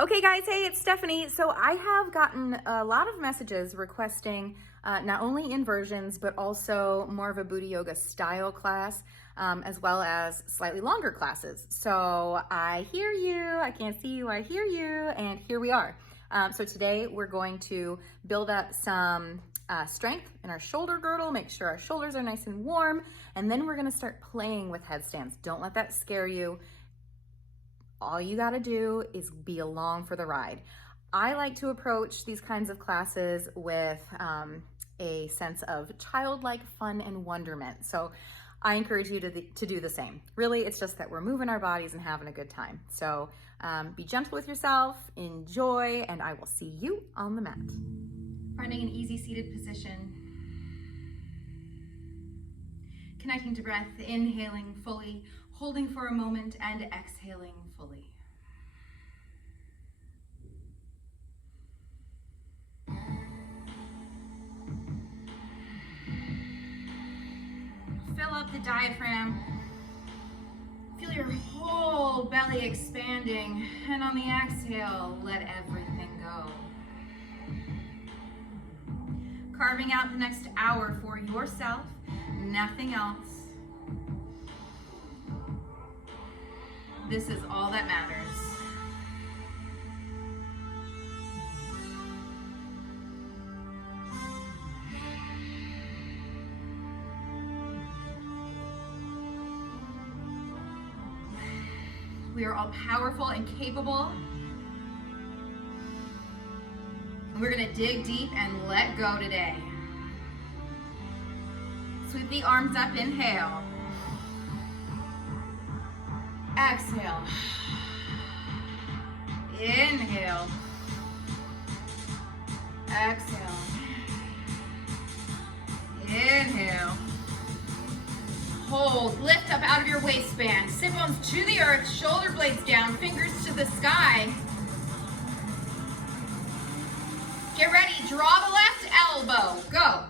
Okay guys, hey, it's Stephanie. So I have gotten a lot of messages requesting not only inversions, but also more of a booty yoga style class, as well as slightly longer classes. So I hear you, I can't see you, I hear you, and here we are. So today we're going to build up some strength in our shoulder girdle, make sure our shoulders are nice and warm, and then we're gonna start playing with headstands. Don't let that scare you. All you gotta do is be along for the ride. I like to approach these kinds of classes with a sense of childlike fun and wonderment. So I encourage you to do the same. Really, it's just that we're moving our bodies and having a good time. So be gentle with yourself, enjoy, and I will see you on the mat. Finding an easy seated position. Connecting to breath, inhaling fully, holding for a moment, and exhaling fully. Fill up the diaphragm. Feel your whole belly expanding, and on the exhale, let everything go. Carving out the next hour for yourself, nothing else. This is all that matters. We are all powerful and capable. And we're gonna dig deep and let go today. Sweep the arms up, inhale. Exhale. Inhale. Exhale. Inhale. Hold. Lift up out of your waistband. Sit bones to the earth, shoulder blades down, fingers to the sky. Get ready. Draw the left elbow. Go.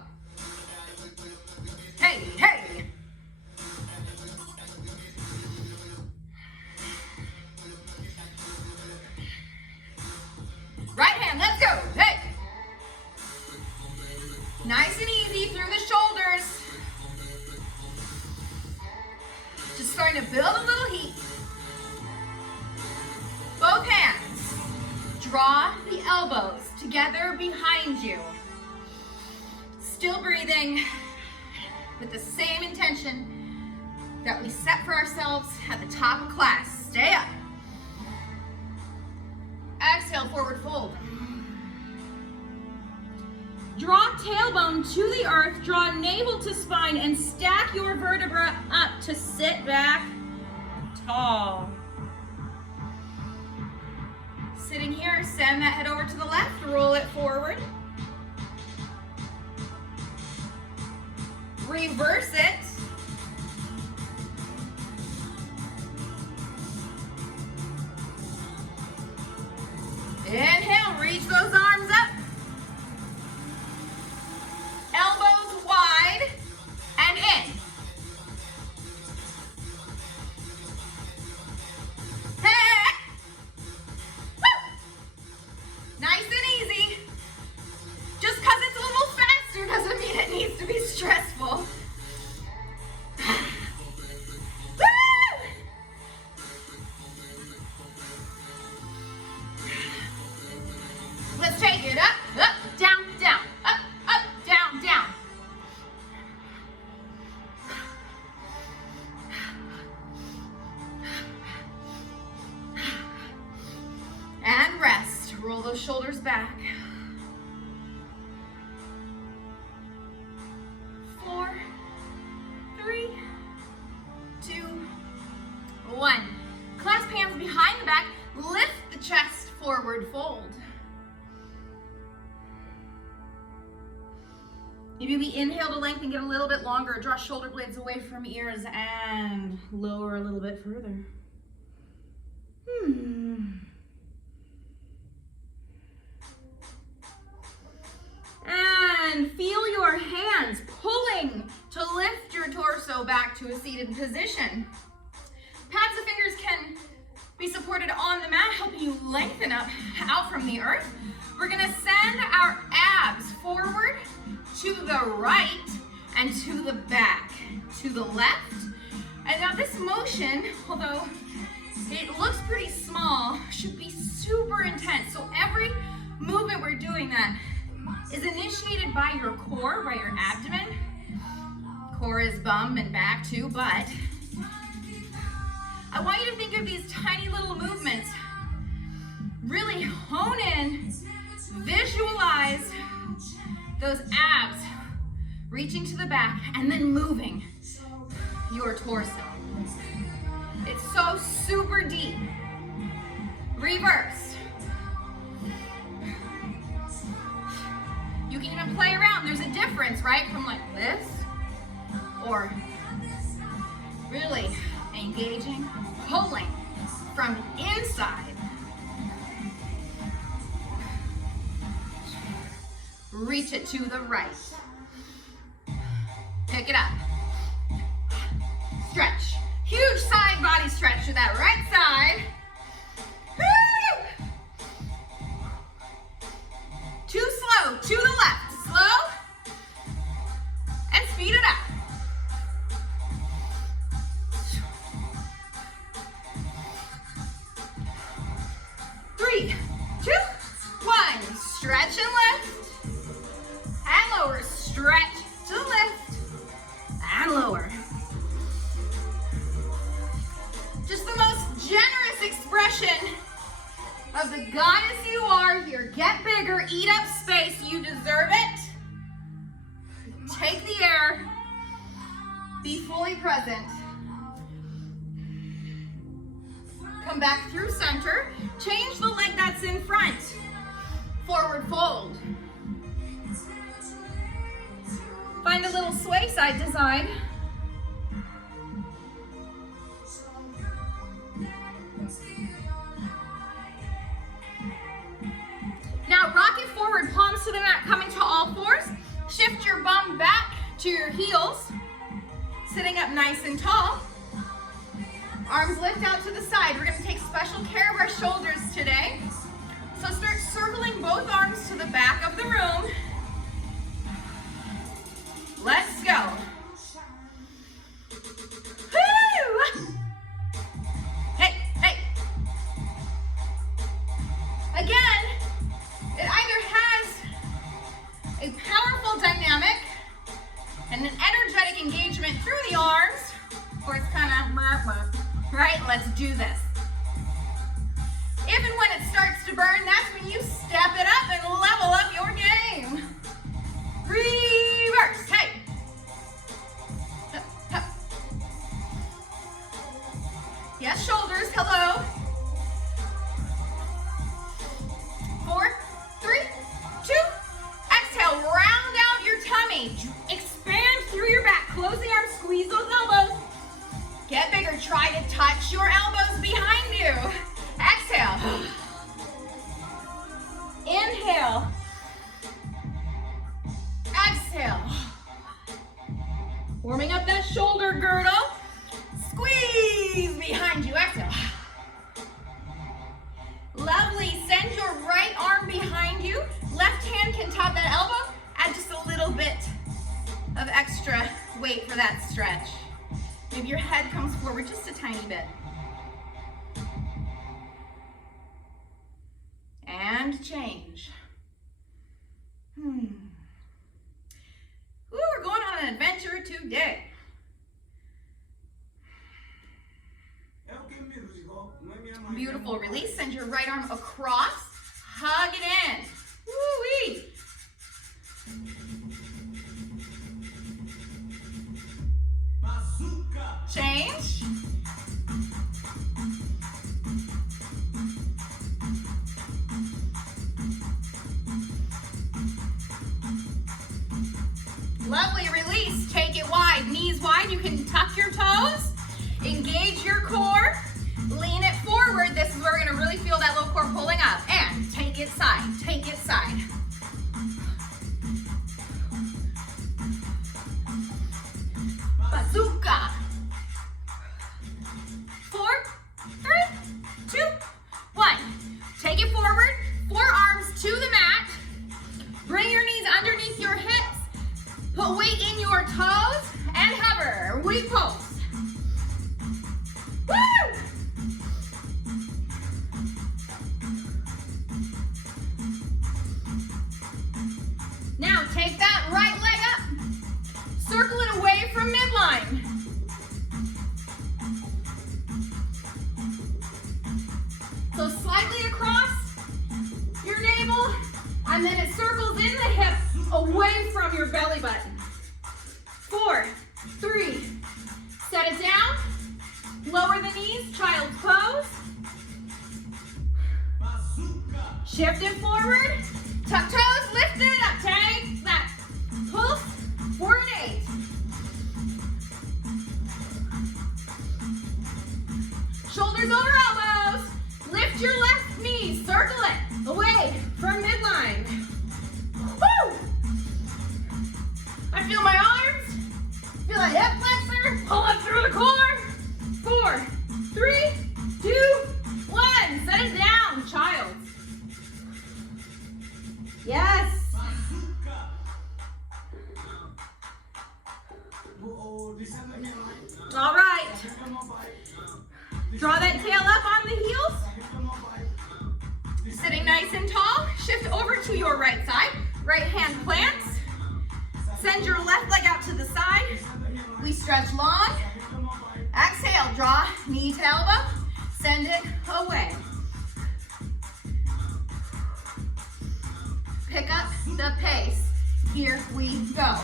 Hey, hey. Right hand, let's go, hey! Nice and easy through the shoulders. Just starting to build a little heat. Both hands. Draw the elbows together behind you. Still breathing with the same intention that we set for ourselves at the top of class. Stay up. Exhale, forward fold. Draw tailbone to the earth, draw navel to spine, and stack your vertebra up to sit back tall. Sitting here, send that head over to the left, roll it forward. Reverse it. Inhale, reach those arms up. Elbows wide and in. Hey! Woo! Nice and easy. Just because it's a little faster doesn't mean it needs to be stressful. Let's take it up, up, down, down, up, up, down, down. And rest. Roll those shoulders back. 4, 3, 2, 1. Clasp hands behind the back. Lift the chest forward, fold. Maybe we inhale to lengthen, get a little bit longer, draw shoulder blades away from ears, and lower a little bit further. And feel your hands pulling to lift your torso back to a seated position. Pads of fingers can be supported on the mat, helping you lengthen up out from the earth. We're gonna send our abs forward, to the right, and to the back, to the left. And now this motion, although it looks pretty small, should be super intense. So every movement we're doing that is initiated by your core, by your abdomen. Core is bum and back too, but I want you to think of these tiny little movements. Really hone in, visualize those abs reaching to the back and then moving your torso. It's so super deep. Reverse. You can even play around. There's a difference, right? From like this or really engaging, pulling from inside. Reach it to the right. Pick it up. Stretch. Huge side body stretch to that right side. Woo! Too slow, to the left. Slow. And speed it up. Three, two, one. Stretch and lift. And lower. Stretch to the left. And lower. Just the most generous expression of the goddess you are here. Get bigger, eat up space, you deserve it. Take the air, be fully present. Come back through center, change the leg that's in front. Forward fold. Find a little sway side to side. Now rock it forward, palms to the mat, coming to all fours. Shift your bum back to your heels, sitting up nice and tall. Arms lift out to the side. We're gonna take special care of our shoulders today. So start circling both arms to the back of the room. Let's go. Woo! Hey, hey. Again, it either has a powerful dynamic and an energetic engagement through the arms, or it's kind of, right? Let's do this. If and when it starts to burn, that's when you step it up and level up your game. Reverse, hey. Hup, hup. Yes, shoulders, hello. 4, 3, 2, exhale, round out your tummy. Expand through your back, close the arms, squeeze those elbows. Get bigger, try to touch your elbows behind you. Exhale. Inhale. Exhale. Warming up that shoulder girdle. Squeeze behind you. Exhale. Lovely. Send your right arm behind you. Left hand can tap that elbow. Add just a little bit of extra weight for that stretch. Maybe your head comes forward just a tiny bit. And change. Ooh, we're going on an adventure today. Beautiful. Release. Send your right arm across. Hug it in. Woo-wee. Change. Lovely. Release. Take it wide. Knees wide. You can tuck your toes. Engage your core. Lean it forward. This is where we're going to really feel that low core pulling up. And take it side. Take it side. Bazooka. 4, 3, 2, 1. it forward, forearms to the mat. Bring your knees underneath your hips. Put weight in your toes and hover. We pulse. Woo! Now take that right leg up. Circle it away from midline. So slightly across your navel, and then it circles in the hip away from your belly button. 4, 3, set it down, lower the knees, child's pose. Shift it forward, tuck toes, lift it up, take that. Pulse for an 8. Shoulders over elbows, lift your left knee, circle it away from midline. Woo! I feel my arms, feel that hip flexor, pull up through the core. 4, 3, 2, 1, set it down, child. Yes. All right. Draw that tail up on the heels. Sitting nice and tall. Shift over to your right side. Right hand plants. Send your left leg out to the side. We stretch long. Exhale, draw knee to elbow. Send it away. Pick up the pace. Here we go.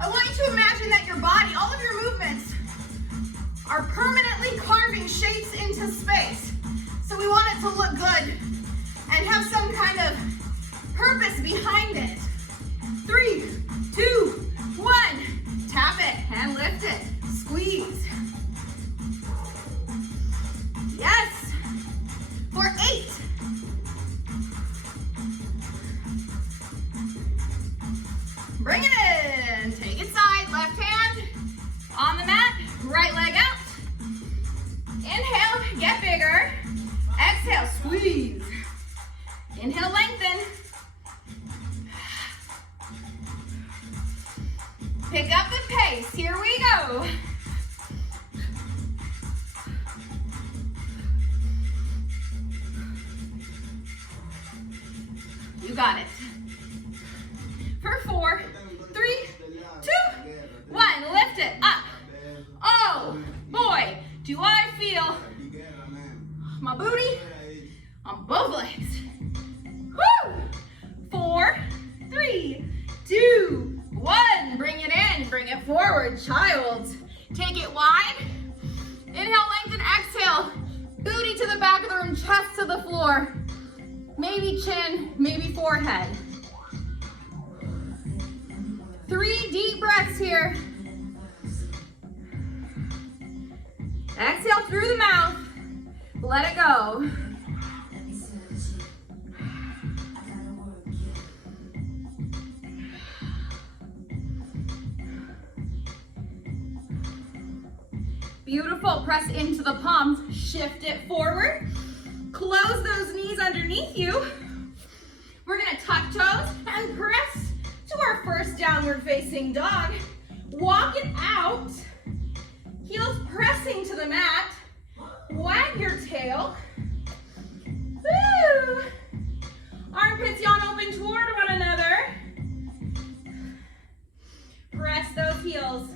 I want you to imagine that your body, all of your movements, are permanently carving shapes into space. So we want it to look good and have some kind of purpose behind it. 3, 2, 1. Tap it and lift it. Squeeze. Yes. For 8. Bring it in. Take it side, left hand on the mat, right leg out. Inhale, get bigger. Exhale, squeeze. Inhale, lengthen. Pick up the pace. Here we go. You got it. For 4, 3, 2, 1. Lift it up. Oh, boy, do I feel my booty on both legs. Woo! 4, 3, 2, 1. Bring it in. Bring it forward, child. Take it wide. Inhale, lengthen, exhale. Booty to the back of the room, chest to the floor. Maybe chin, maybe forehead. 3 deep breaths here. Exhale through the mouth. Let it go. Beautiful. Press into the palms. Shift it forward. Close those knees underneath you. We're going to tuck toes and press to our first downward facing dog. Walk it out. Heels pressing to the mat. Wag your tail. Woo! Armpits yawn open toward one another. Press those heels.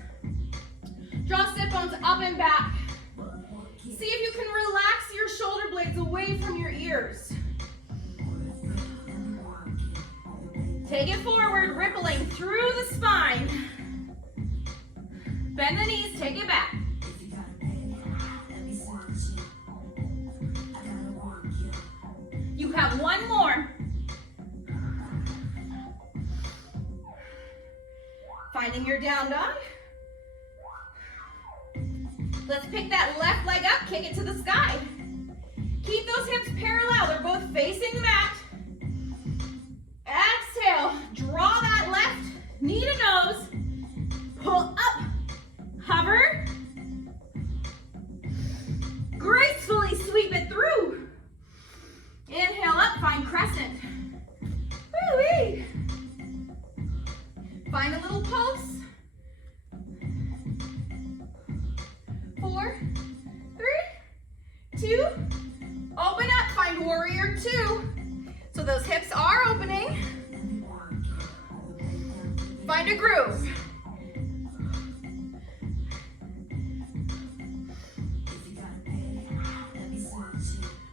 Draw sit bones up and back. See if you can relax your shoulder blades away from your ears. Take it forward, rippling through the spine. Bend the knees, take it back. You have one more. Finding your down dog. Let's pick that left leg up, kick it to the sky. Keep those hips parallel, they're both facing the mat. Exhale, draw that left knee to nose. Pull up, hover. Grip. 2. Open up, find warrior 2. So those hips are opening. Find a groove.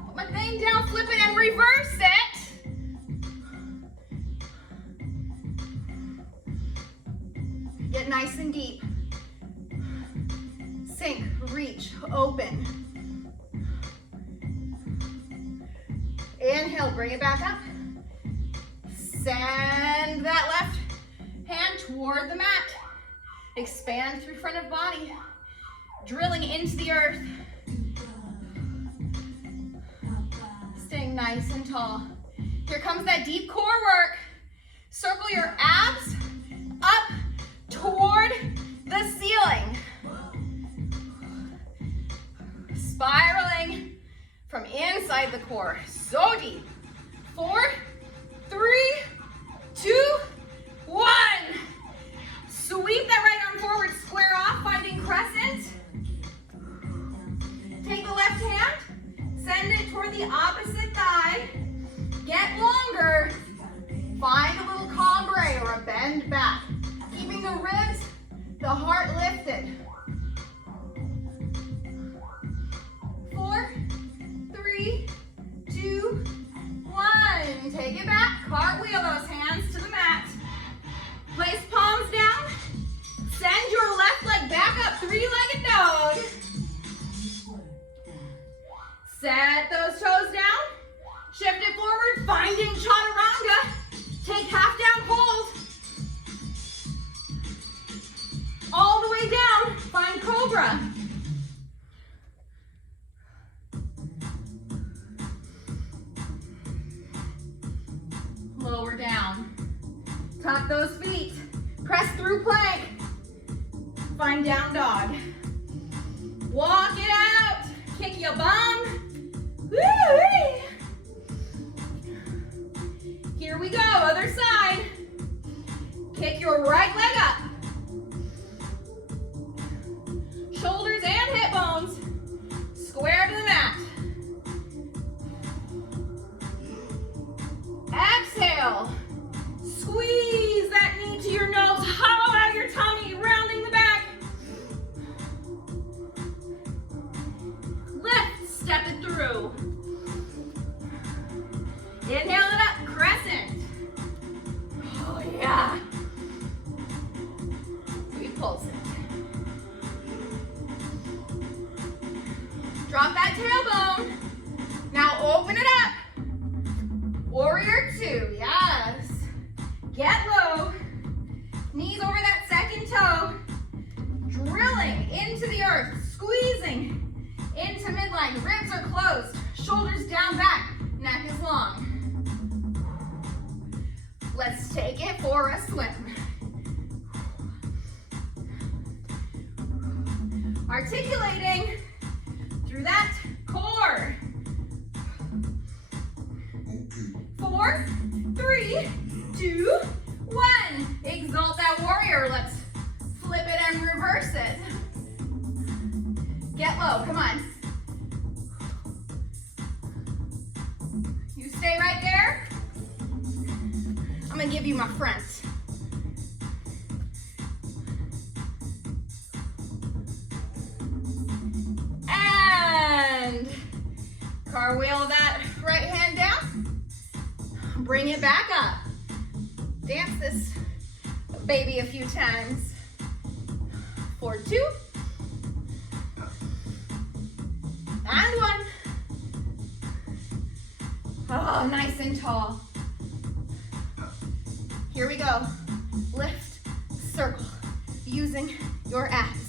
Put my thing down, flip it and reverse it. Get nice and deep. Sink, reach, open. Inhale, bring it back up. Send that left hand toward the mat. Expand through front of body. Drilling into the earth. Staying nice and tall. Here comes that deep core work. Circle your abs up toward the ceiling. Spiraling from inside the core. So deep. 4, 3, 2, 1. Sweep that right arm forward, square off, finding crescent. Take the left hand, send it toward the opposite thigh. Get longer. Find a little cambre or a bend back. Keeping the ribs, the heart lifted. 4, 3, 2, 1. Take it back. Cartwheel those hands to the mat. Place palms down. Send your left leg back up, three-legged dog. Set those toes down. Shift it forward, finding chaturanga. Take half down hold. All the way down, find cobra. Lower down. Tuck those feet. Press through plank. Find down dog. Walk it out. Kick your bum. Woo-wee. Here we go, other side. Kick your right leg up. Shoulders and hip bones. Square to the mat. Exhale. Squeeze that knee to your nose. Hollow out your tummy, rounding the back. Lift, step it through. Inhale it up, crescent. Oh yeah. Repulse it. Drop that tailbone. Now open it up. Warrior 2, yes. Get low. Knees over that second toe. Drilling into the earth, squeezing into midline. Ribs are closed, shoulders down back, neck is long. Let's take it for a swim. Articulating through that core. 4, 3, 2, 1. Exalt that warrior. Let's flip it and reverse it. Get low, come on. You stay right there. I'm gonna give you my front. And cartwheel that right hand down. Bring it back up. Dance this baby a few times. 4, 2. And 1. Oh, nice and tall. Here we go. Lift, circle, using your abs.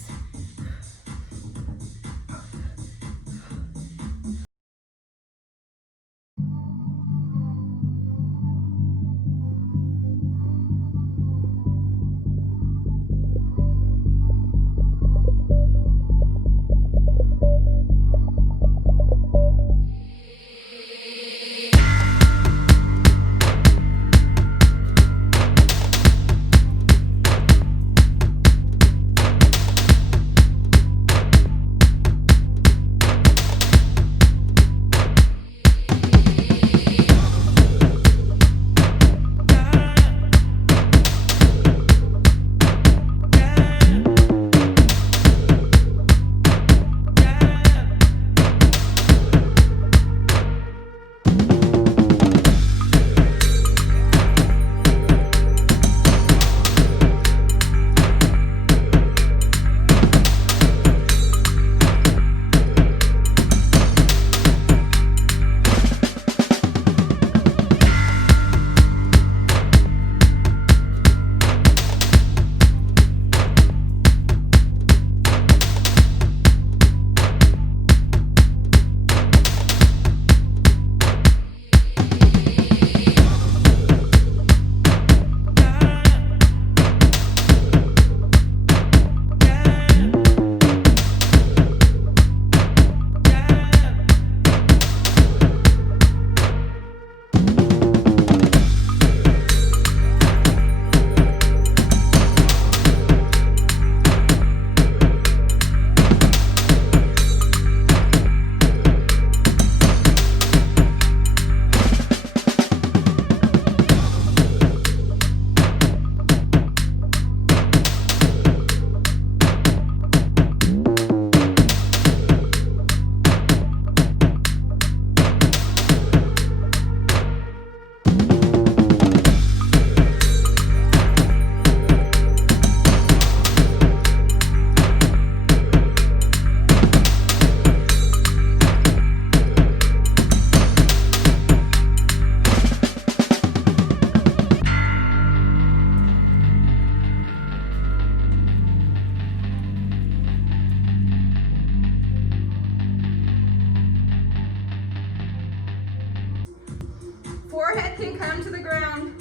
Forehead can come to the ground.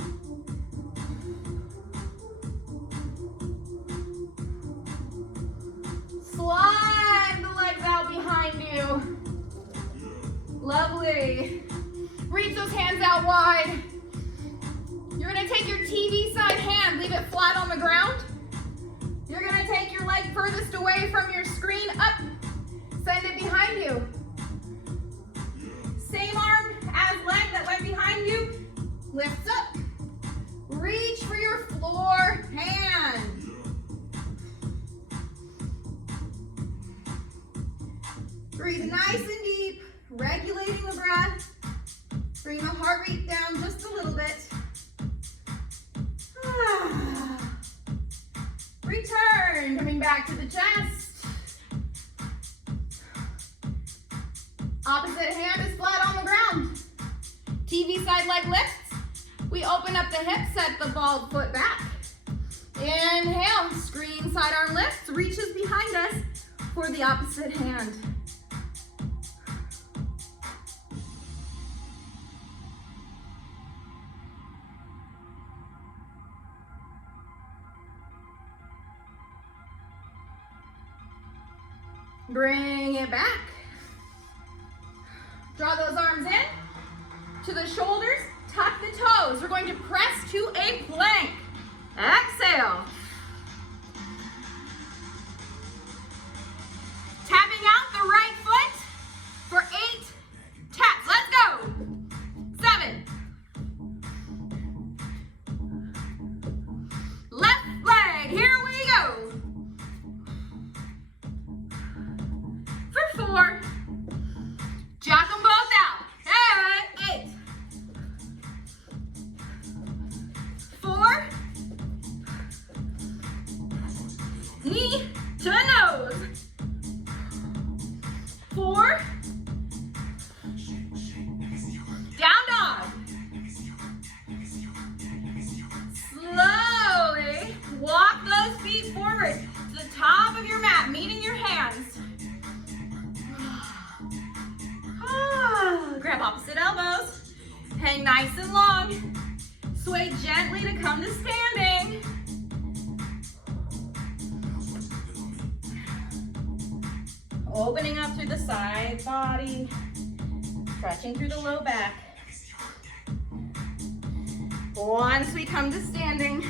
Slide the legs out behind you. Lovely. Reach those hands out wide. You're gonna take your TV side hand, leave it flat on the ground. You're gonna take your leg furthest away from your screen, up, send it behind you. Same arm as leg that went behind you, lifts up. Reach for your floor hand. Breathe nice and deep, regulating the breath. Bring the heart rate down just a little bit. Return, coming back to the chest. Opposite hand is flat on the ground. TV side leg lifts. We open up the hips, set the bald foot back. Inhale, screen side arm lifts, reaches behind us for the opposite hand. Bring it back. Draw those arms in to the shoulders, tuck the toes. We're going to press to a plank. Exhale. Tapping out the right foot for 8 taps. Let's go. 7. Left leg, here we go. For 4. Jack them both out. 8. 4. Knee to nose. 4. Down dog. Slowly walk those feet forward to the top of your mat, meeting your hands. Grab opposite elbows. Hang nice and long. Sway gently to come to standing. Opening up through the side body. Stretching through the low back. Once we come to standing,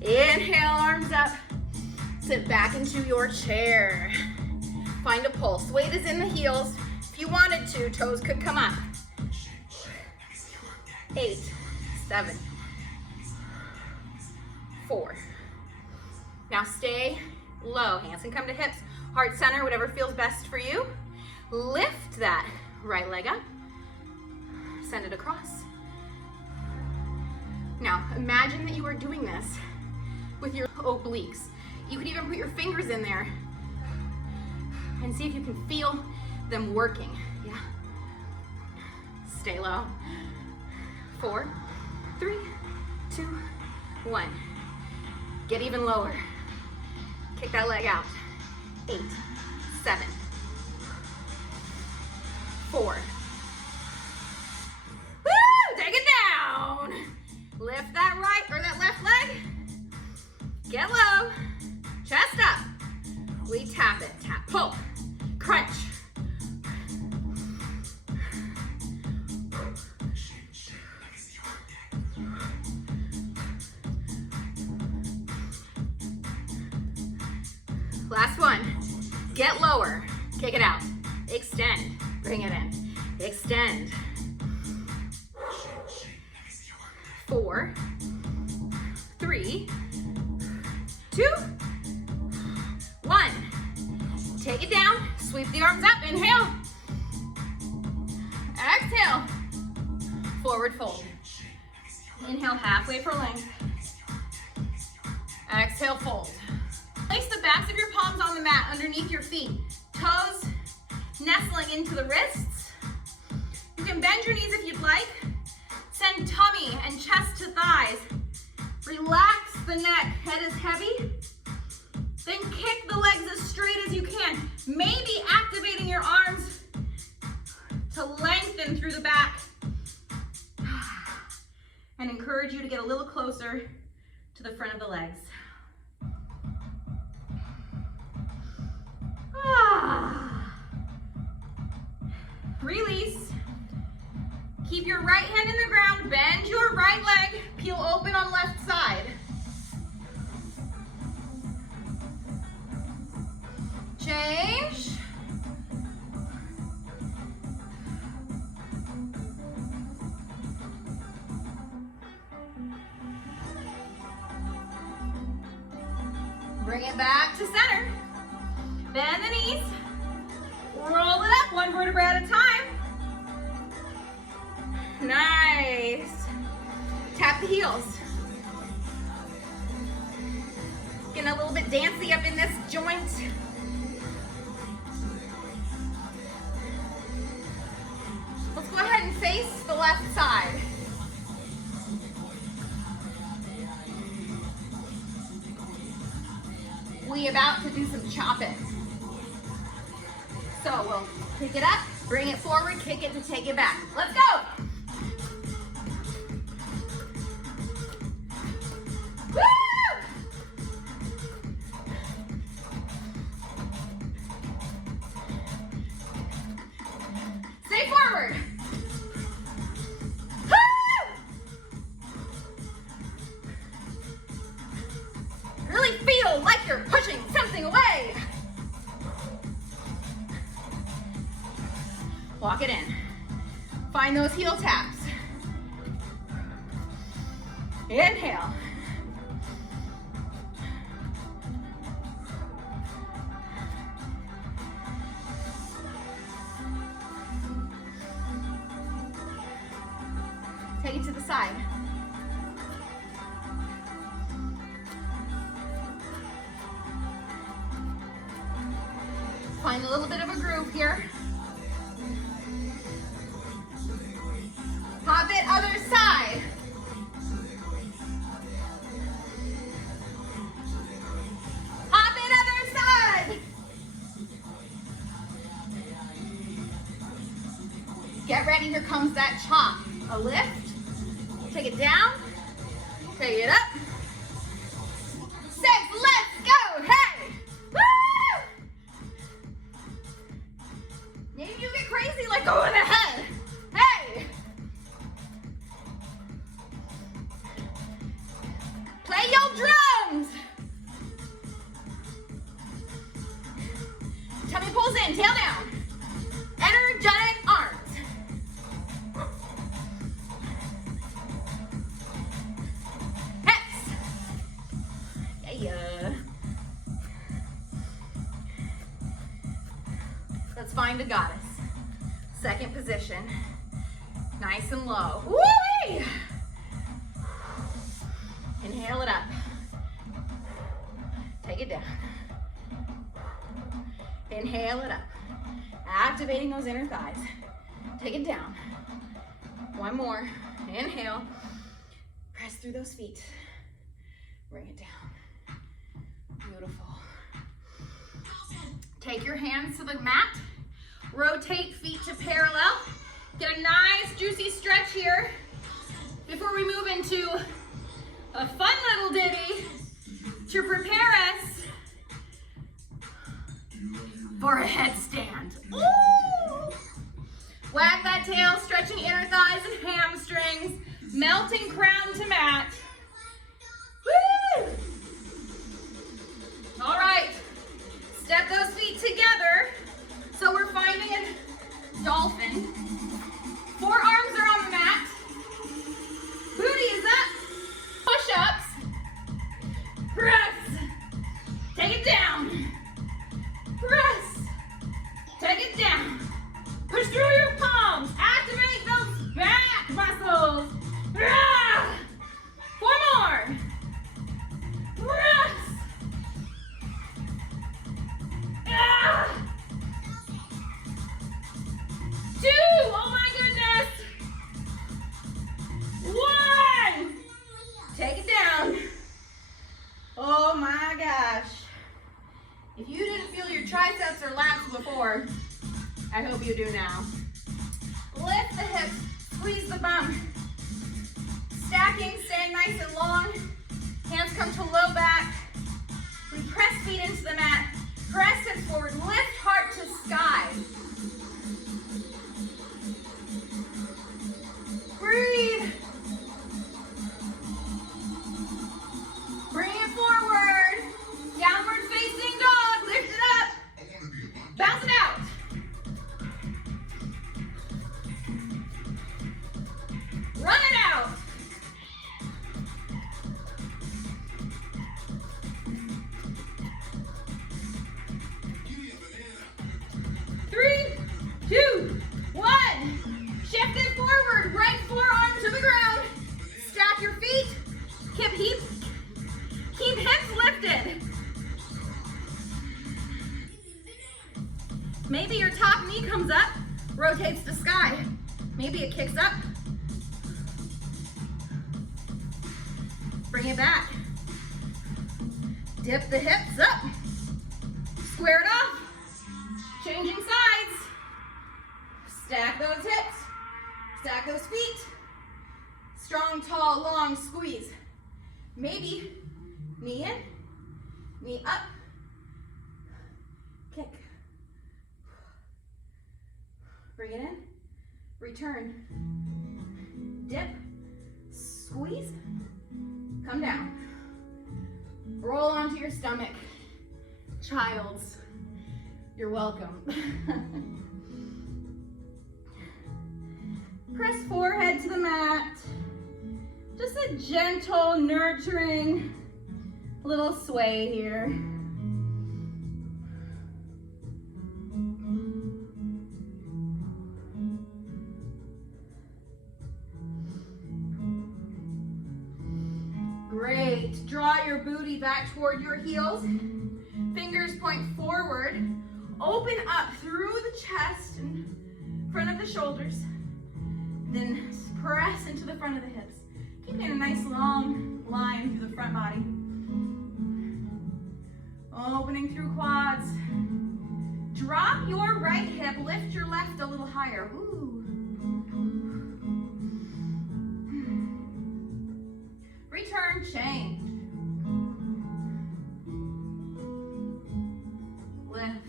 inhale, arms up. Sit back into your chair. Find a pulse. Weight is in the heels. If you wanted to, toes could come up. 8, 7, 4. Now stay low. Hands can come to hips, heart center, whatever feels best for you. Lift that right leg up. Send it across. Now imagine that you are doing this with your obliques. You could even put your fingers in there and see if you can feel them working. Yeah. Stay low. 4, 3, 2, 1. Get even lower. Kick that leg out. 8, 7, 4. Woo! Take it down. Lift that right or that left leg. Get low. Chest up. We tap it. Tap. Pull. Crunch. Last one. Get lower. Kick it out. Extend. Bring it in. Extend. 4, 3, 2, 1. Take it down. Sweep the arms up. Inhale. Exhale. Forward fold. Inhale halfway for length. Exhale, fold. Place the backs of your palms on the mat underneath your feet. Toes nestling into the wrists. You can bend your knees if you'd like. Send tummy and chest to thighs. Relax the neck. Head is heavy. Then kick the legs as straight as you can. Maybe activating your arms to lengthen through the back. and encourage you to get a little closer to the front of the legs. Release. Keep your right hand in the ground, bend your right leg, peel open on left side. Change. Bring it back to center. Bend the knees. Roll it up, one vertebra at a time. Nice. Tap the heels. Getting a little bit dancy up in this joint. Let's go ahead and face the left side. We about to do some chopping. So we'll pick it up, bring it forward, kick it to take it back. Let's go. Woo! Stay forward. Woo! Really feel like you're pushing something away. Walk it in. Find those heel taps. Inhale. Take it to the side. Find a little bit of a groove here. Pop it other side. Pop it other side. Get ready, here comes that chop. A lift. Take it down. Take it up. 6, let's go. Hey. Woo! Maybe you get crazy, like go in the head. Hey. Play your drums. Tummy pulls in, tail down. Energetic arms. Hips. Yeah. Let's find a goddess. Second position. Nice and low. Woo-wee! Inhale it up. Take it down. Inhale it up. Activating those inner thighs. Take it down. One more. Inhale. Press through those feet. Bring it down. Beautiful. Take your hands to the mat. Rotate feet to parallel. Get a nice juicy stretch here before we move into a fun little ditty to prepare us for a headstand. Ooh. Wag that tail, stretching inner thighs and hamstrings, melting crown to mat. Woo! All right, step those feet together. So we're finding a dolphin. Forearms are on the mat. Booty is up. Push-ups. Press. Take it down. Press. Take it down. Push through your palms. Activate those back muscles. Ah! 4 more. Press. Ah! 2. Oh my goodness. 1. Take it down. Oh my gosh. If you didn't feel your triceps or lats before, I hope you do now. Lift the hips, squeeze the bum. stacking, staying nice and long. Hands come to low back. We press feet into the mat. Press hips forward. Lift heart to sky. Breathe. Bring it forward. Downward facing dog. Lift it up. Bounce it out. Run it out. Three, two, one. Shift it forward. Right forearm to the ground. Stack your feet. Keep hips lifted. Maybe your top knee comes up, rotates to sky. Maybe it kicks up. Bring it back. Dip the hips up. Square it off. Changing sides. Stack those hips. Stack those feet. Strong, tall, long squeeze. Maybe knee in, knee up, kick. Bring it in, return. Dip, squeeze, come down. Roll onto your stomach. Child's, you're welcome. Press forehead to the mat. Just a gentle, nurturing little sway here. Great. Draw your booty back toward your heels. Fingers point forward. Open up through the chest and front of the shoulders. Then press into the front of the hips. Keeping a nice long line through the front body. Opening through quads. Drop your right hip, lift your left a little higher. Ooh. Return, change. Lift.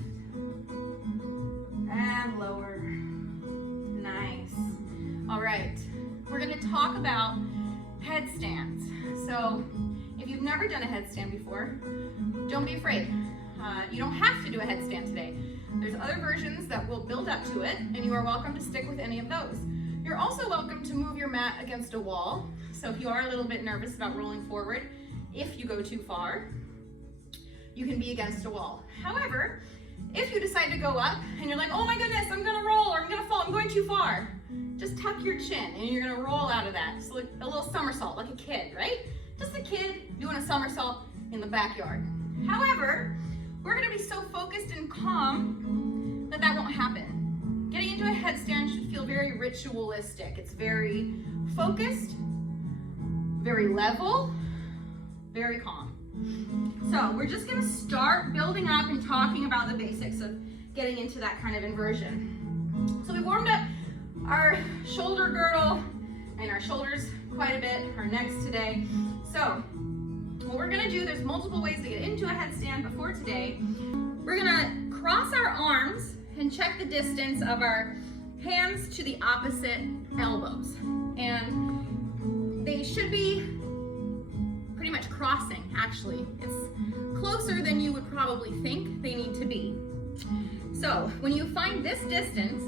And lower. Nice. All right, we're gonna talk about headstands. So if you've never done a headstand before, don't be afraid. You don't have to do a headstand today. There's other versions that will build up to it, and you are welcome to stick with any of those. You're also welcome to move your mat against a wall. So if you are a little bit nervous about rolling forward, if you go too far, you can be against a wall. However, if you decide to go up and you're like, oh my goodness, I'm gonna roll or I'm gonna fall, I'm going too far, just tuck your chin and you're gonna roll out of that. Just like a little somersault, like a kid, right? Just a kid doing a somersault in the backyard. However, we're gonna be so focused and calm that that won't happen. Getting into a headstand should feel very ritualistic. It's very focused, very level, very calm. So we're just gonna start building up and talking about the basics of getting into that kind of inversion. So we warmed up our shoulder girdle and our shoulders quite a bit, our necks today. So what we're gonna do, there's multiple ways to get into a headstand, but for today, we're gonna cross our arms and check the distance of our hands to the opposite elbows. And they should be pretty much crossing, actually. It's closer than you would probably think they need to be. So when you find this distance,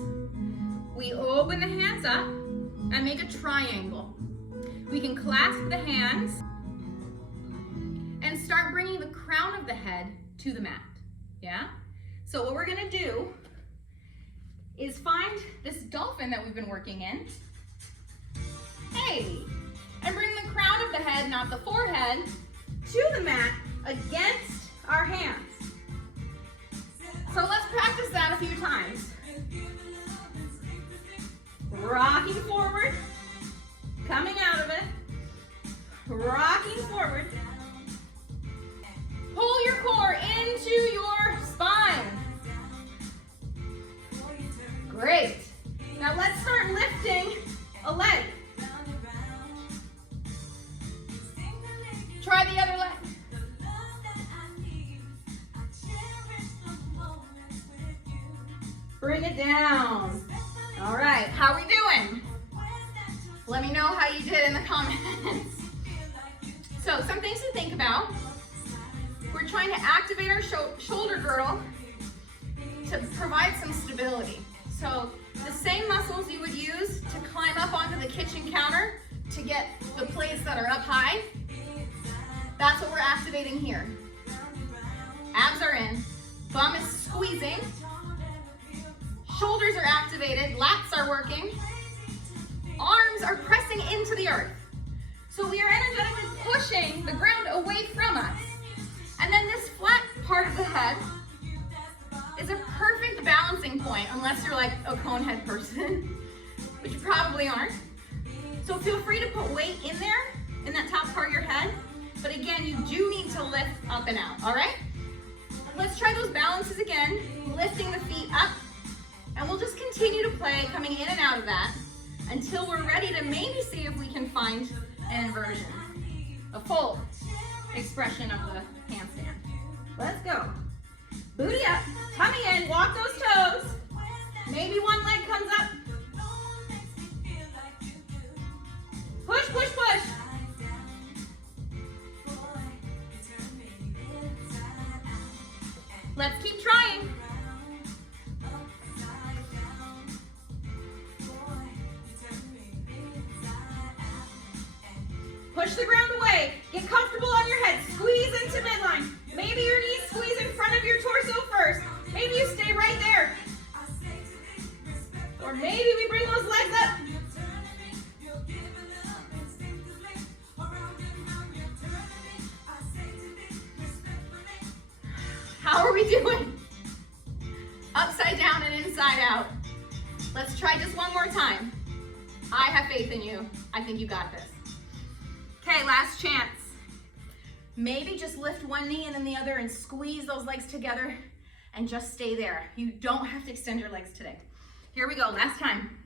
we open the hands up and make a triangle. We can clasp the hands and start bringing the crown of the head to the mat, yeah? So what we're gonna do is find this dolphin that we've been working in. Hey, and bring the crown of the head, not the forehead, to the mat against our hands. So let's practice that a few times. Rocking forward, coming out of it, rocking forward. Pull your core into your spine. Great. Now let's start lifting a leg. Let me know how you did in the comments. So some things to think about. We're trying to activate our shoulder girdle to provide some stability. So the same muscles you would use to climb up onto the kitchen counter to get the plates that are up high, that's what we're activating here. Abs are in, bum is squeezing, shoulders are activated, lats are working, arms are pressing into the earth. So we are energetically pushing the ground away from us. And then this flat part of the head is a perfect balancing point, unless you're like a cone head person, which you probably aren't. So feel free to put weight in there, in that top part of your head. But again, you do need to lift up and out, all right? Let's try those balances again, lifting the feet up. And we'll just continue to play, coming in and out of that, until we're ready to maybe see if we can find an inversion, a full expression of the handstand. Let's go. Booty up, tummy in, walk those toes. Maybe one leg comes up. Push, push, push. Let's keep trying. Push the ground away. Get comfortable on your head. Squeeze into midline. Maybe your knees squeeze in front of your torso first. Maybe you stay right there. Or maybe we bring those legs up. How are we doing? Upside down and inside out. Let's try just one more time. I have faith in you. I think you got this. Okay, last chance. Maybe just lift one knee and then the other and squeeze those legs together and just stay there. You don't have to extend your legs today. Here we go, last time.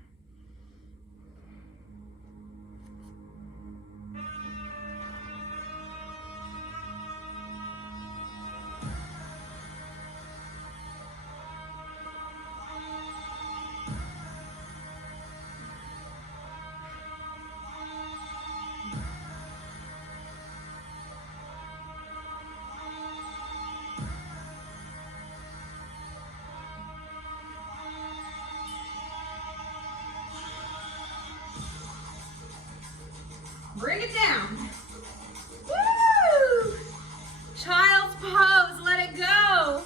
Bring it down. Woo! Child's pose, let it go.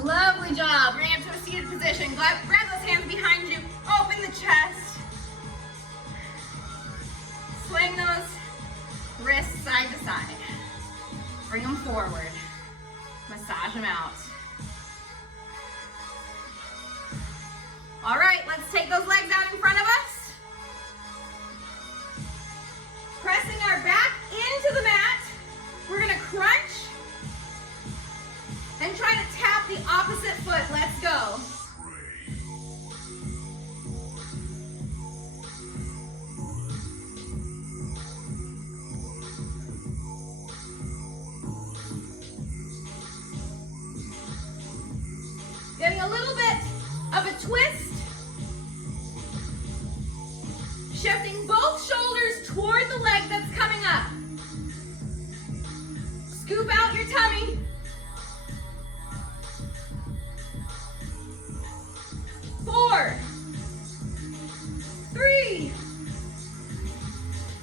Lovely job. Bring it to a seated position. Grab those hands behind you. Open the chest. Swing those wrists side to side. Bring them forward. Massage them out. All right, let's take those legs out in front of us. Pressing our back into the mat. We're gonna crunch and try to tap the opposite foot. Let's go. Getting a little bit of a twist. Shifting both shoulders toward the leg that's coming up. Scoop out your tummy. Four, three,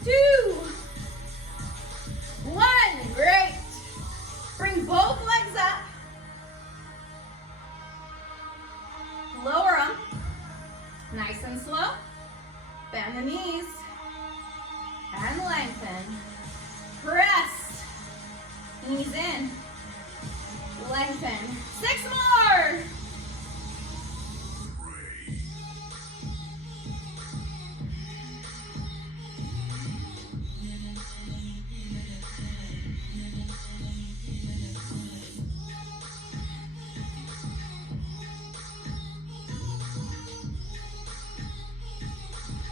two, one. Great. Bring both legs up. Lower them, nice and slow. Bend the knees and lengthen. Press, knees in, lengthen. 6 more.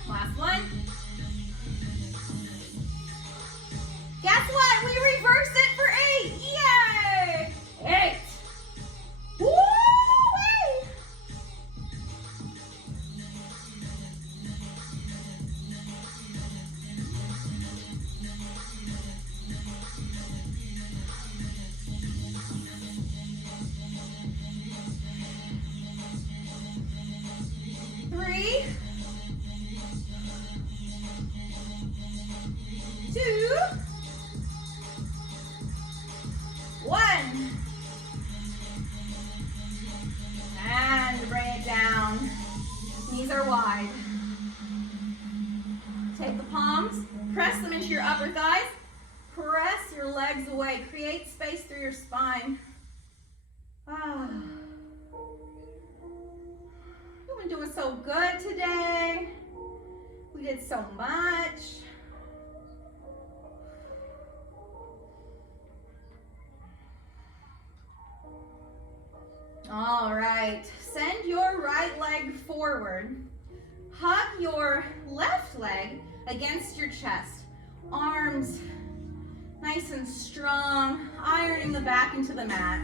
Last one. Guess what? We reversed it for 8. in. And bring it down. Knees are wide. Take the palms, press them into your upper thighs. Press your legs away. Create space through your spine. You've been doing so good today. We did so much. All right, send your right leg forward. Hug your left leg against your chest. Arms nice and strong, ironing the back into the mat.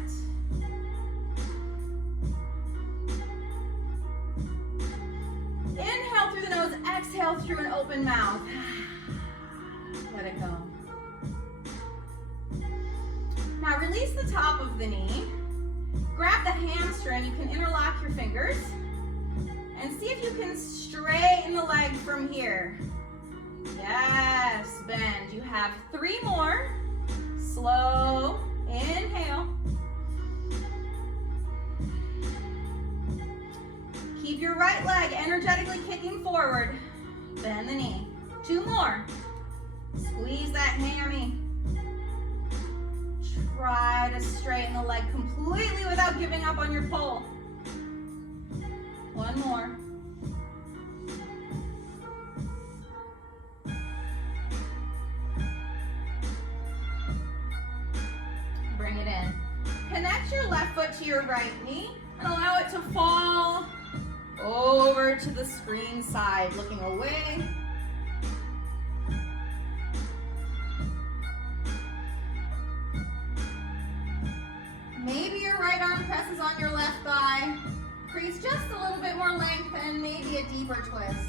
Inhale through the nose, exhale through an open mouth. Let it go. Now release the top of the knee. Grab the hamstring, you can interlock your fingers. And see if you can straighten the leg from here. Yes, bend. You have 3 more. Slow, inhale. Keep your right leg energetically kicking forward. Bend the knee. 2 more. Squeeze that hammy. Try to straighten the leg completely without giving up on your pole. 1 more. Bring it in. Connect your left foot to your right knee and allow it to fall over to the screen side, looking away. Maybe your right arm presses on your left thigh. Crease just a little bit more length and maybe a deeper twist.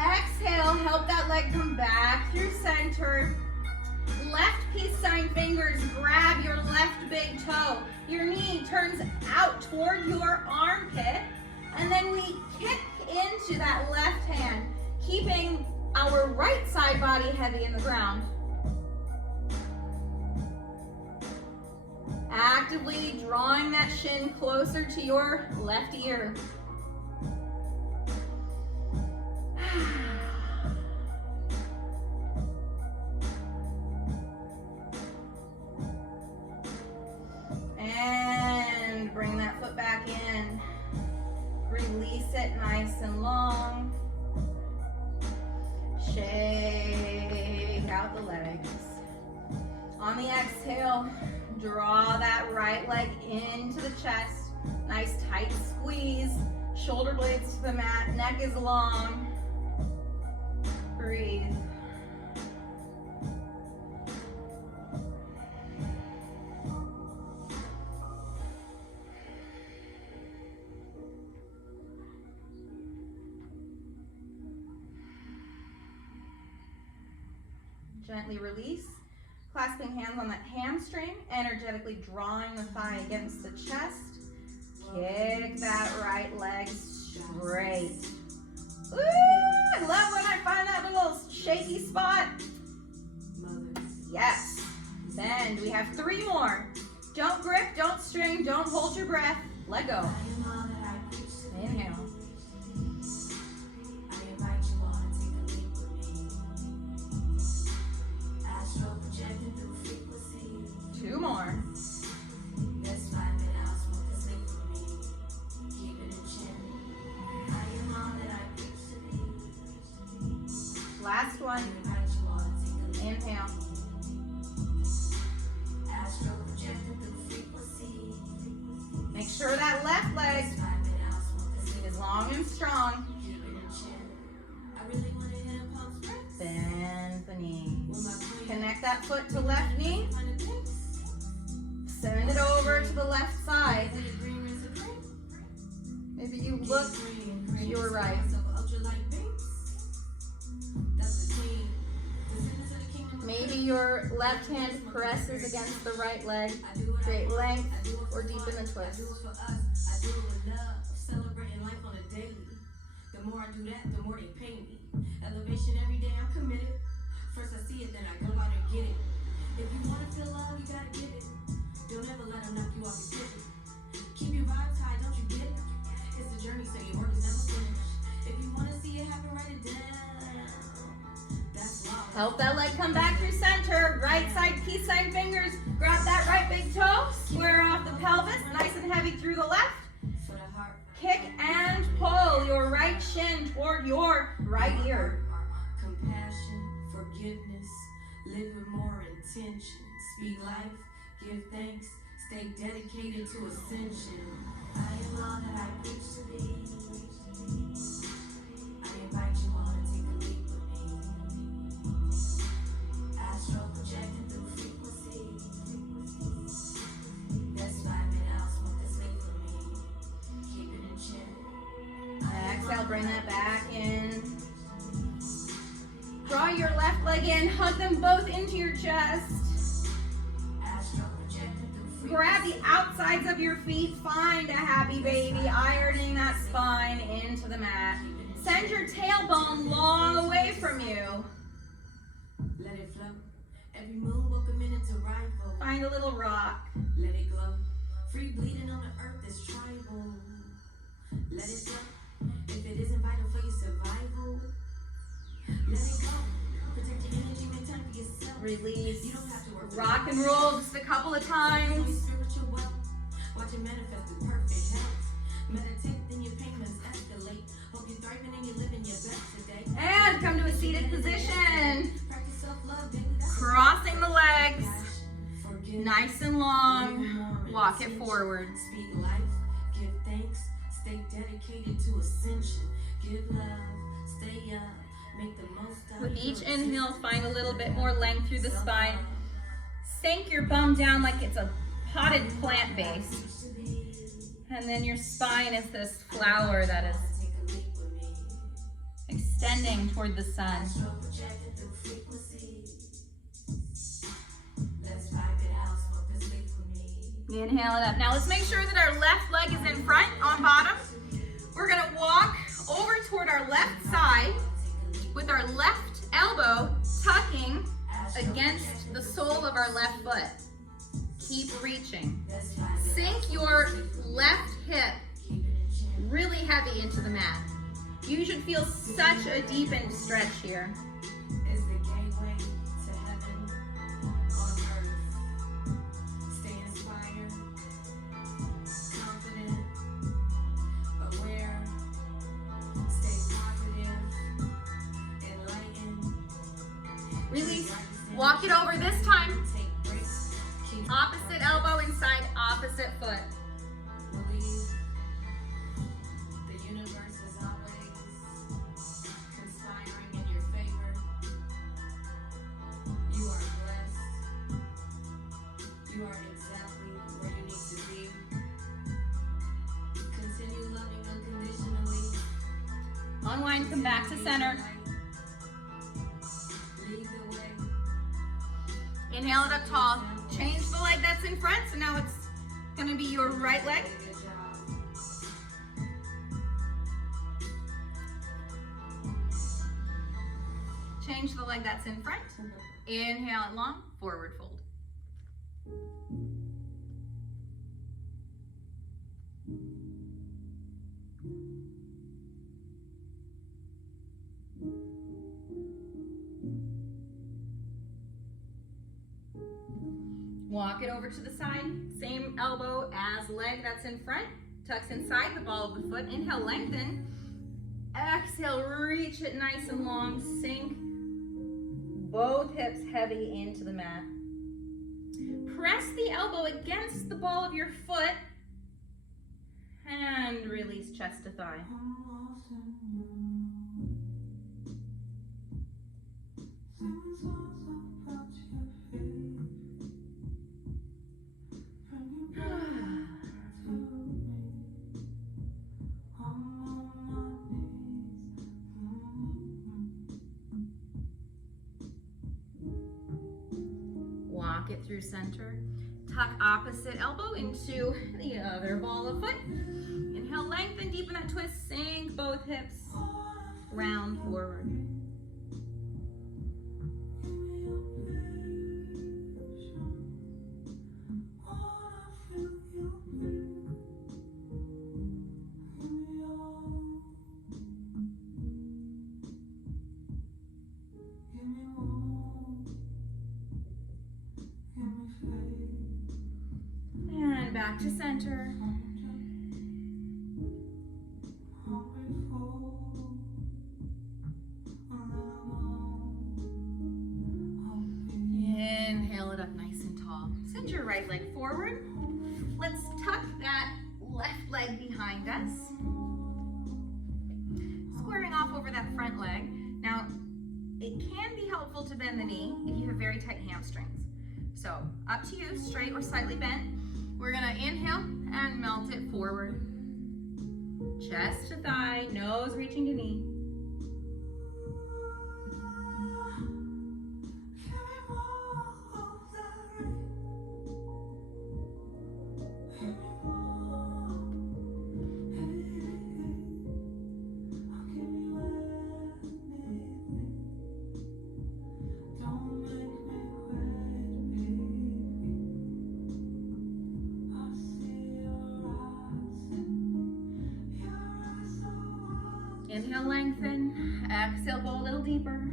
Exhale, help that leg come back through center. Left peace sign fingers grab your left big toe. Your knee turns out toward your armpit, and then we kick into that left hand, keeping our right side body heavy in the ground. Actively drawing that shin closer to your left ear. And bring that foot back in. Release it nice and long. Shake out the legs. On the exhale, draw that right leg into the chest. Nice tight squeeze. Shoulder blades to the mat. Neck is long. Breathe. Gently release, clasping hands on that hamstring, energetically drawing the thigh against the chest. Kick that right leg straight. Ooh, I love when I find that little shaky spot. Yes. Bend. We have 3 more. Don't grip, don't string, don't hold your breath. Let go. Inhale. 2 more. Last one. Inhale. Make sure that left leg is long and strong. Bend the knee. Connect that foot to left knee. Send it over to the left side. Maybe you look to your right. Maybe your left hand presses against the right leg. Create length or deepen the twist. Celebrating life on a daily. The more I do that, the more they pay me. Elevation every day, I'm committed. First I see it, then I go out and get it. If you want to feel love, you gotta give it. Don't ever let them knock you off your pivot. Keep your vibes high, don't you get it? It's a journey, so your work is never finished. If you want to see it happen, write it down. That's love. Help that leg come back through center. Right side, peace sign fingers. Grab that right big toe. Square off the pelvis. Nice and heavy through the left. Kick and pull your right shin toward your right ear. Compassion, forgiveness, live with more intention. Speak life, give thanks, stay dedicated to ascension. I am all that I preach to be. I invite you all to take a leap with me. Astral projecting through frequency. That's 5 minutes, I'll smoke this leaf for me. Keep it in check. Exhale, bring that back in. Draw your left leg in, hug them both into your chest. Grab the outsides of your feet, find a happy baby, ironing that spine into the mat. Send your tailbone long away from you. Let it flow. Every moon woke a minute to rival. Find a little rock. Let it glow. Free bleeding on the earth is tribal. Let it flow. If it isn't vital for your survival, let it go. Protect your energy, make time for yourself. Release. You don't have to work. Rock and roll just a couple of times. Spiritual wealth. Watch it manifest with perfect health. Meditate, then your payments escalate. Hope you're thriving and you're living your best today. And come to a seated position. Practice self-love, baby. Crossing the legs. Nice and long. Walk it forward. Speak life, give thanks, stay dedicated to ascension. Give love, stay up, make the most out With of each your inhale, find a little bit more length through the spine. Sink your bum down like it's a potted plant base. And then your spine is this flower that is extending toward the sun. Inhale it up. Now let's make sure that our left leg is in front on bottom. We're gonna walk over toward our left side with our left elbow tucking against the sole of our left foot. Keep reaching. Sink your left hip really heavy into the mat. You should feel such a deepened stretch here. Is the gateway to heaven on earth. Stay inspired, confident, aware, stay positive, enlightened. Release. Walk it over this time. Take breaks, keep Opposite elbow inside opposite foot. believe. The universe is always conspiring in your favor. You are blessed. You are exactly where you need to be. Continue loving unconditionally. Unwind, come back to center. Lead the way. Inhale it up tall. Change the leg that's in front, so now it's gonna be your right leg. Good job. Change the leg that's in front. Inhale it long, forward fold. Walk it over to the side. Same elbow as leg that's in front. Tucks inside the ball of the foot. Inhale, lengthen. Exhale, reach it nice and long. Sink both hips heavy into the mat. Press the elbow against the ball of your foot and release chest to thigh. walk it through center. Tuck opposite elbow into the other ball of foot. Inhale, lengthen, deepen that twist, sink both hips, round forward. And back to center. Inhale it up nice and tall. Send your right leg forward. Let's tuck that left leg behind us. Squaring off over that front leg. Now, it can be helpful to bend the knee if you have very tight hamstrings. So, up to you, straight or slightly bent. We're gonna inhale and melt it forward. Chest to thigh, nose reaching to knee. Inhale, lengthen. Exhale, go a little deeper.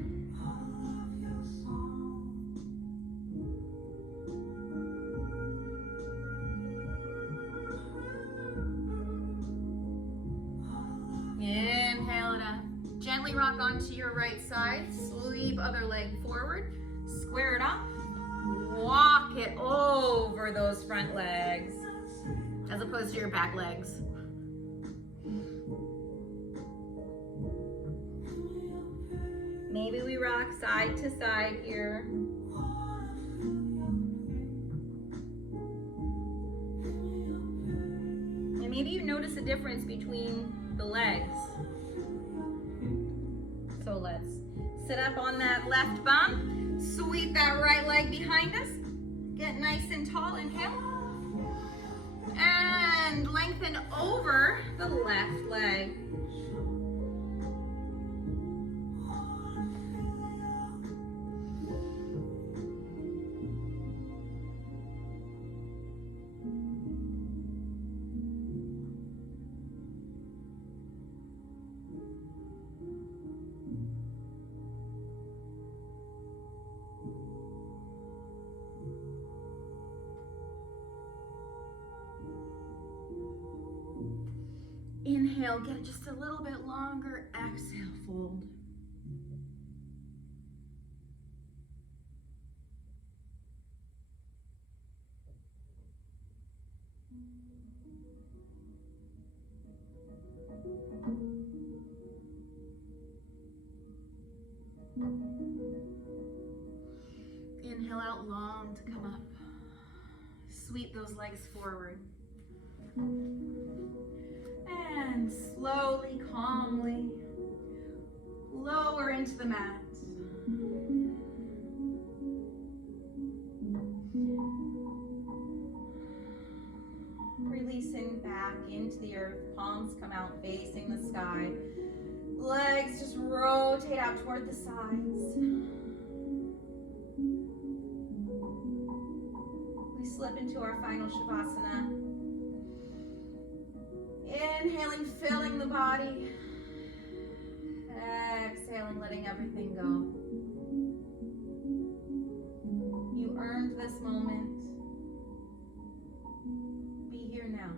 Inhale it up. Gently rock onto your right side. Sweep other leg forward. Square it off. Walk it over those front legs as opposed to your back legs. Maybe we rock side to side here. And maybe you notice a difference between the legs. So let's sit up on that left bum. Sweep that right leg behind us. Get nice and tall, inhale. And lengthen over the left leg. Inhale, get it just a little bit longer. Exhale, fold. Inhale out long to come up. Sweep those legs forward. And slowly, calmly, lower into the mat. Releasing back into the earth, palms come out facing the sky. Legs just rotate out toward the sides. We slip into our final Shavasana. Inhaling, filling the body. Exhaling, letting everything go. You earned this moment. Be here now.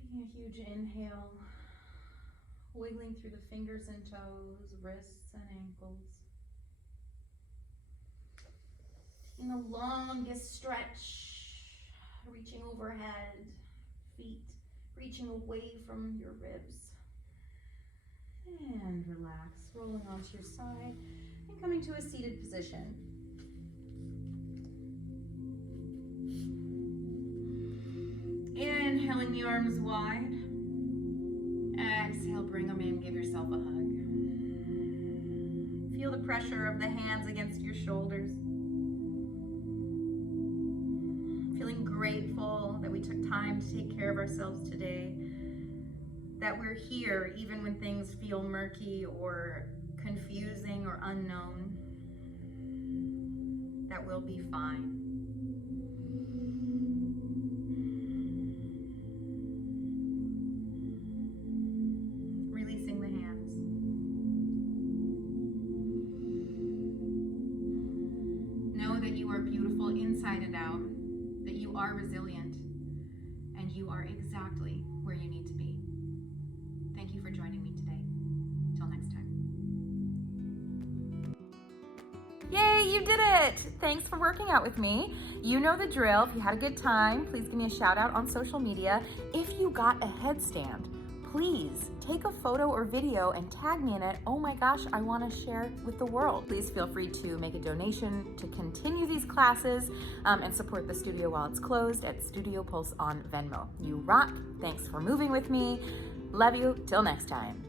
Taking a huge inhale, wiggling through the fingers and toes, wrists and ankles. Taking the longest stretch, reaching overhead, feet reaching away from your ribs. And relax, rolling onto your side and coming to a seated position. Inhaling the arms wide. Exhale, bring them in, give yourself a hug. Feel the pressure of the hands against your shoulders. Feeling grateful that we took time to take care of ourselves today. That we're here even when things feel murky or confusing or unknown. That we'll be fine. Releasing the hands. Know that you are beautiful inside and out, that you are resilient, and you are exactly where you need to be. Thank you for joining me today. Till next time. Yay, you did it! Thanks for working out with me. You know the drill. If you had a good time, please give me a shout out on social media. If you got a headstand, please take a photo or video and tag me in it. Oh my gosh, I want to share with the world. Please feel free to make a donation to continue these classes and support the studio while it's closed at Studio Pulse on Venmo. You rock. Thanks for moving with me. Love you. Till next time.